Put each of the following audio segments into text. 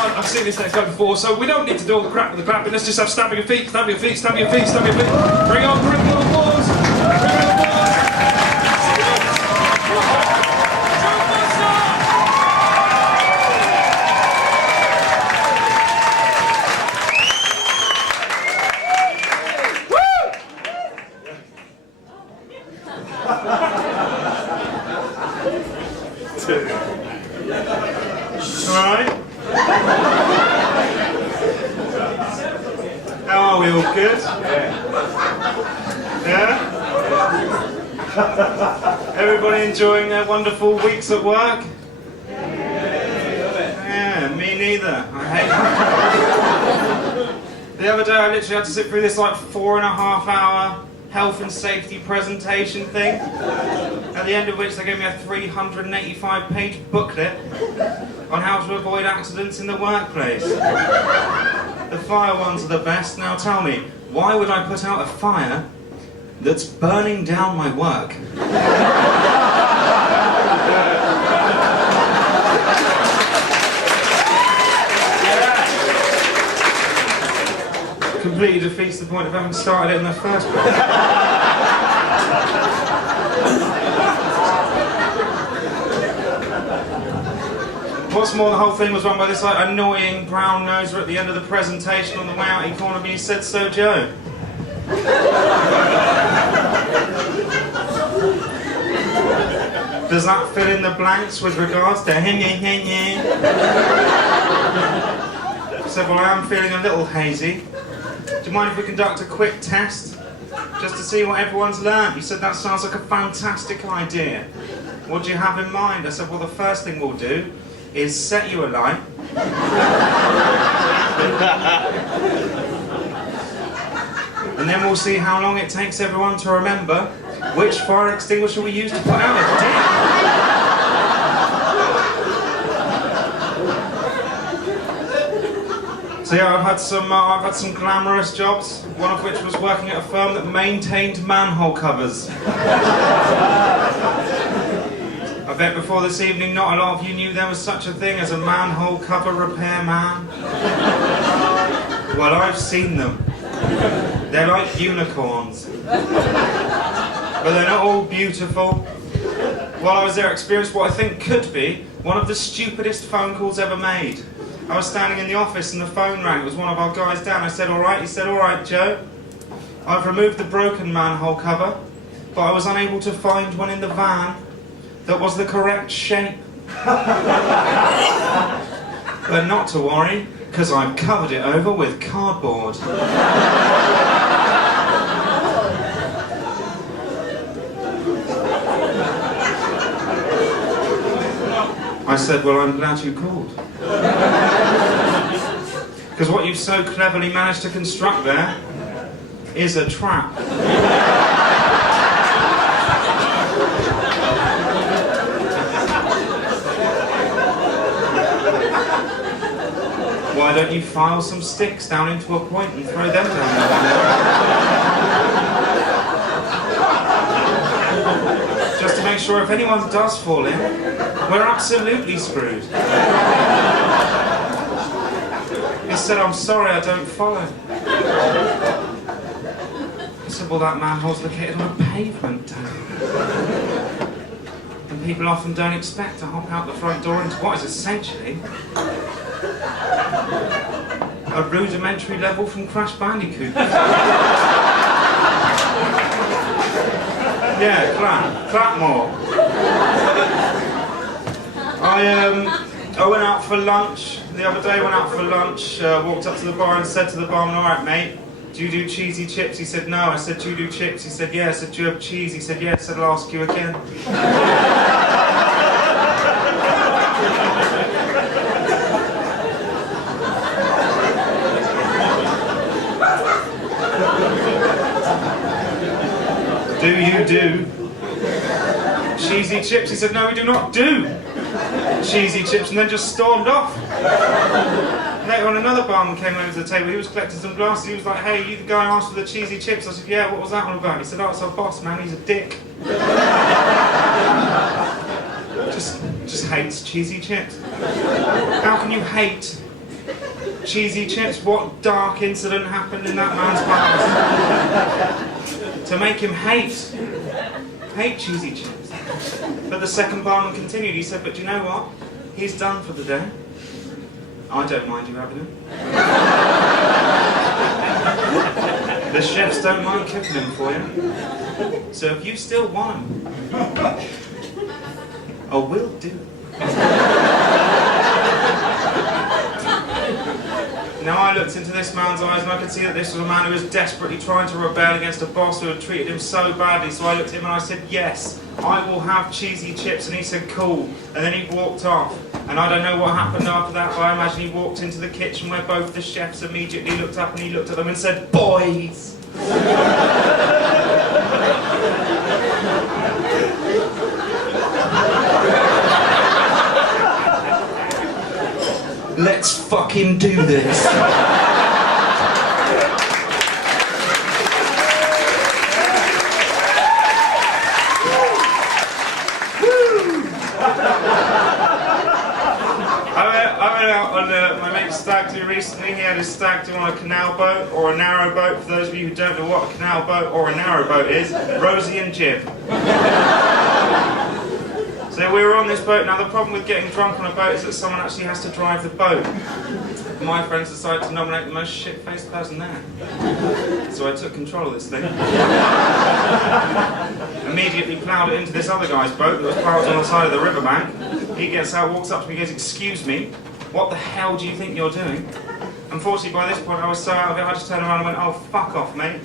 I've seen this next guy before, so we don't need to do all the crap with the clapping. Let's just have stamping your feet, stamping your feet, stamping your feet, stamping your feet. Bring on applause. Bring on applause. Alright. How are we, all good? Yeah? Everybody enjoying their wonderful weeks at work? Yeah, me neither. I hate it. The other day I literally had to sit through this like 4.5-hour health and safety presentation thing, at the end of which they gave me a 385-page booklet on how to avoid accidents in the workplace. The fire ones are the best. Now tell me, why would I put out a fire that's burning down my work? Completely defeats the point of having started it in the first place. What's more, the whole thing was run by this like annoying brown noser at the end of the presentation on the way out. He cornered me, he said, "So Joe, does that fill in the blanks with regards to I said, "Well, I am feeling a little hazy. Do you mind if we conduct a quick test, just to see what everyone's learned?" He said, "That sounds like a fantastic idea. What do you have in mind?" I said, "Well, the first thing we'll do is set you alight. And then we'll see how long it takes everyone to remember which fire extinguisher we used to put out a dick." So yeah, I've had some glamorous jobs, one of which was working at a firm that maintained manhole covers. I bet before this evening not a lot of you knew there was such a thing as a manhole cover repair man. Well, I've seen them. They're like unicorns. But they're not all beautiful. While I was there, I experienced what I think could be one of the stupidest phone calls ever made. I was standing in the office and the phone rang. It was one of our guys down. I said, "All right." He said, "All right, Joe. I've removed the broken manhole cover, but I was unable to find one in the van that was the correct shape." But not to worry, because I've covered it over with cardboard. I said, "Well, I'm glad you called. Because what you've so cleverly managed to construct there is a trap." Why don't you file some sticks down into a point and throw them down there? Just to make sure if anyone does fall in, we're absolutely screwed. He said, "I'm sorry, I don't follow." I said, "Well, that manhole's located on a pavement, Dad. And people often don't expect to hop out the front door into what is essentially a rudimentary level from Crash Bandicoot." Yeah, clap more. I went out for lunch the other day. Walked up to the bar and said to the barman, "All right, mate, do you do cheesy chips?" He said, "No." I said, "Do you do chips?" He said, "Yeah." I said, "Do you have cheese?" He said, "Yeah." I said, "I'll ask you again." "Do you do cheesy chips?" He said, "No, we do not do cheesy chips," and then just stormed off. Later on, another barman came over to the table. He was collecting some glasses. He was like, "Hey, you the guy who asked for the cheesy chips?" I said, "Yeah, what was that one about?" He said, "Oh, it's our boss, man, he's a dick." Just hates cheesy chips. How can you hate cheesy chips? What dark incident happened in that man's past to make him hate cheesy chips? But the second barman continued. He said, but do you know what? He's done for the day. I don't mind you having him. The chefs don't mind cooking them for you. So if you still want them, I will do it. Now I looked into this man's eyes and I could see that this was a man who was desperately trying to rebel against a boss who had treated him so badly. So I looked at him and I said, yes, I will have cheesy chips. And he said, cool. And then he walked off. And I don't know what happened after that, but I imagine he walked into the kitchen where both the chefs immediately looked up and he looked at them and said, boys! Let's fucking do this. I went out on my mate's stag do recently. He had his stag do on a canal boat or a narrow boat. For those of you who don't know what a canal boat or a narrow boat is, Rosie and Jim. So we were on this boat. Now the problem with getting drunk on a boat is that someone actually has to drive the boat. My friends decided to nominate the most shit-faced person there. So I took control of this thing. Immediately ploughed it into this other guy's boat that was parked on the side of the riverbank. He gets out, walks up to me, goes, excuse me, what the hell do you think you're doing? Unfortunately, by this point, I was so out of it, I just turned around and went, oh, fuck off, mate.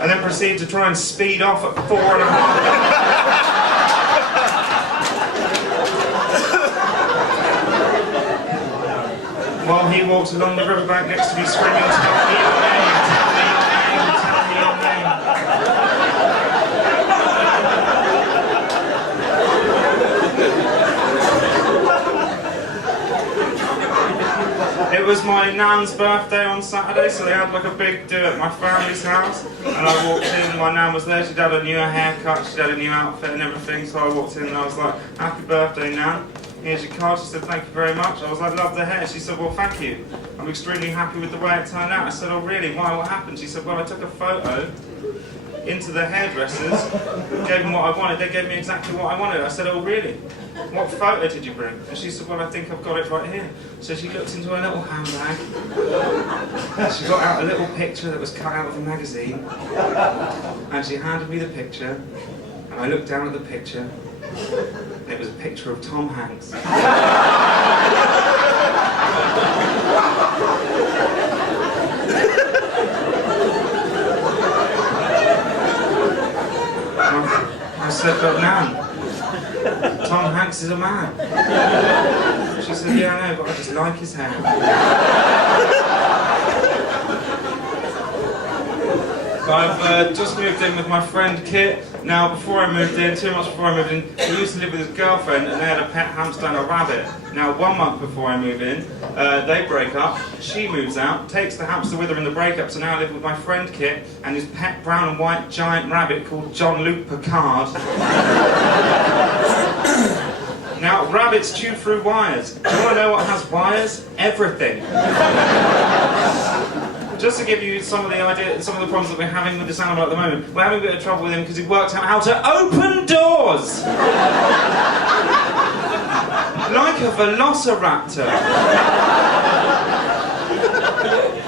And then proceeded to try and speed off at 4.5. While he walked along the riverbank next to me screaming, tell me your name, tell me your name, tell me your name. It was my nan's birthday on Saturday, so they had like a big do at my family's house. And I walked in, my nan was there, she'd had a new haircut, she'd had a new outfit and everything, so I walked in and I was like, happy birthday, Nan. Here's your card. She said, thank you very much. I was like, love the hair. She said, well, thank you. I'm extremely happy with the way it turned out. I said, oh, really? Why? What happened? She said, well, I took a photo into the hairdressers, gave them what I wanted. They gave me exactly what I wanted. I said, oh, really? What photo did you bring? And she said, well, I think I've got it right here. So she looked into her little handbag. She got out a little picture that was cut out of a magazine. And she handed me the picture. And I looked down at the picture. It was a picture of Tom Hanks. I said, but Nan, Tom Hanks is a man. She said, yeah, I know, but I just like his hair. I've just moved in with my friend Kit. Now, before I moved in, 2 months before I moved in, he used to live with his girlfriend and they had a pet hamster and a rabbit. Now, 1 month before I move in, they break up, she moves out, takes the hamster with her in the breakup, so now I live with my friend Kit and his pet brown and white giant rabbit called Jean-Luc Picard. Now, rabbits chew through wires. Do you want to know what has wires? Everything. Just to give you some of the problems that we're having with this animal at the moment, we're having a bit of trouble with him because he worked out how to open doors! Like a velociraptor.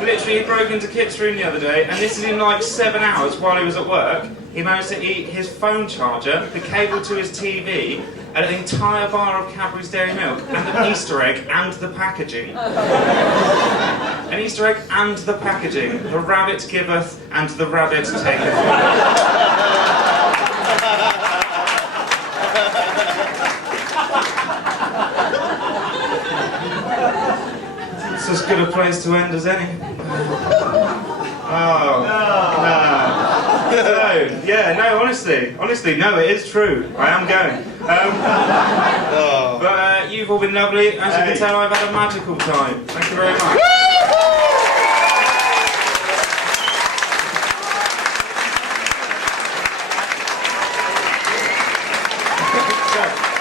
Literally, he broke into Kit's room the other day, and this is in like 7 hours while he was at work. He managed to eat his phone charger, the cable to his TV, an entire bar of Cadbury's Dairy Milk, and an Easter egg, and the packaging. An Easter egg and the packaging. The rabbit giveth, and the rabbit taketh. It's as good a place to end as any. Oh, no. So, yeah, no, honestly, no, it is true. I am going. But you've all been lovely. As you can tell, I've had a magical time. Thank you very much.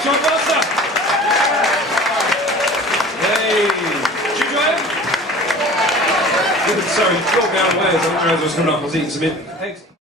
John Foster. Hey. Did you enjoy it? Sorry, you caught me out of the way as I was coming up. I was eating some eggs.